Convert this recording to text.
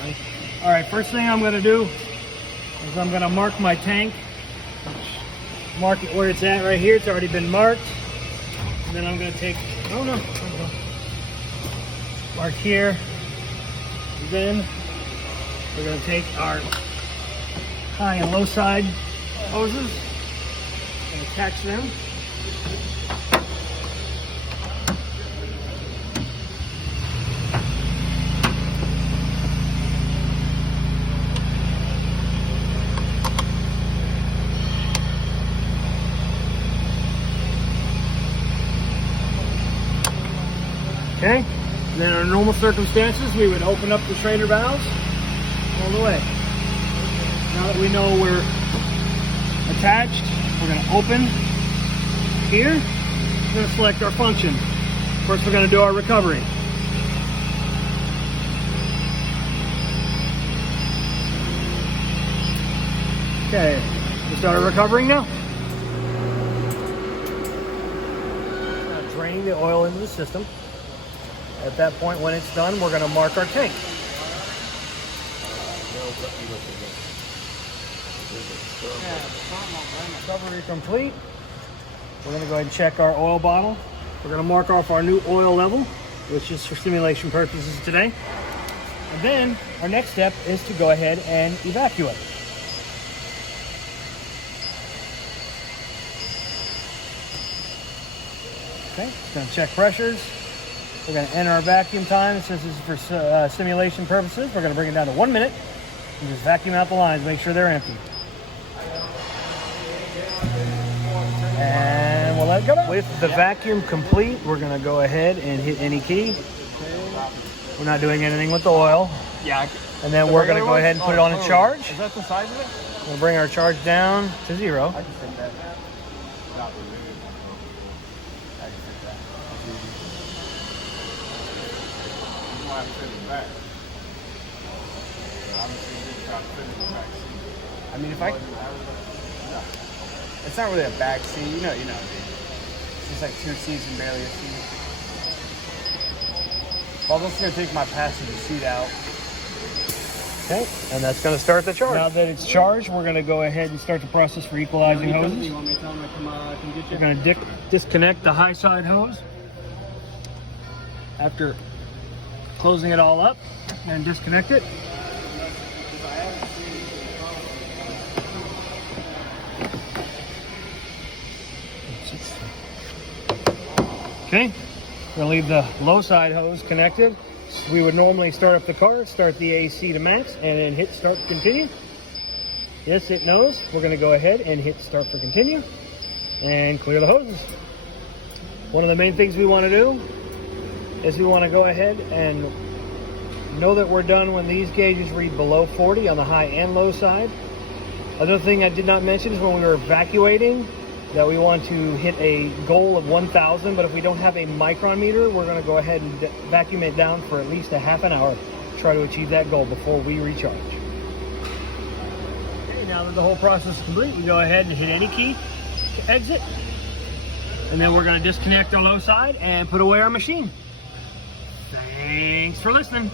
All right, first thing I'm gonna do is I'm gonna mark my tank. Mark it where it's at right here. It's already been marked. And then I'm gonna take, mark here. And then we're gonna take our high and low side hoses and attach them. Okay, and then in normal circumstances, we would open up the trailer valves all the way. Now that we know we're attached, we're going to open here. We're going to select our function. First, we're going to do our recovery. Okay, we started recovering now. Now drain the oil into the system. At that point, when it's done, we're going to mark our tank. Recovery complete. We're going to go ahead and check our oil bottle. We're going to mark off our new oil level, which is for simulation purposes today. And then our next step is to go ahead and evacuate. Okay, going to check pressures. We're going to enter our vacuum time. Since this is for simulation purposes, we're going to bring it down to 1 minute and just vacuum out the lines, make sure they're empty. And we'll let it go down. With the vacuum complete, we're going to go ahead and hit any key. We're not doing anything with the oil. Yeah. And then we're going to go ahead and put it on a charge. Is that the size of it? We'll bring our charge down to 0. I can fit that. Not removed. I can fit that. You might have to fit it back. I'm just going to try to fit it in the back seat. I mean, if I... It's not really a back seat. You know, dude. It's just like 2 seats and barely a seat. Well, I'm just going to take my passenger seat out. Okay, and that's going to start the charge. Now that it's charged, we're going to go ahead and start the process for equalizing hoses. You want me to tell them to come get you? We're going to disconnect the high side hose after closing it all up and disconnect it. Okay, we're going to leave the low side hose connected. We would normally start up the car, start the AC to max, and then hit start for continue. Yes, it knows. We're going to go ahead and hit start for continue and clear the hoses. One of the main things we want to do is we want to go ahead and know that we're done when these gauges read below 40 on the high and low side. Another thing I did not mention is when we were evacuating that we want to hit a goal of 1,000, but if we don't have a micron meter, we're going to go ahead and vacuum it down for at least a half an hour to try to achieve that goal before we recharge. Okay, now that the whole process is complete, we go ahead and hit any key to exit, and then we're going to disconnect our low side and put away our machine. Thanks for listening.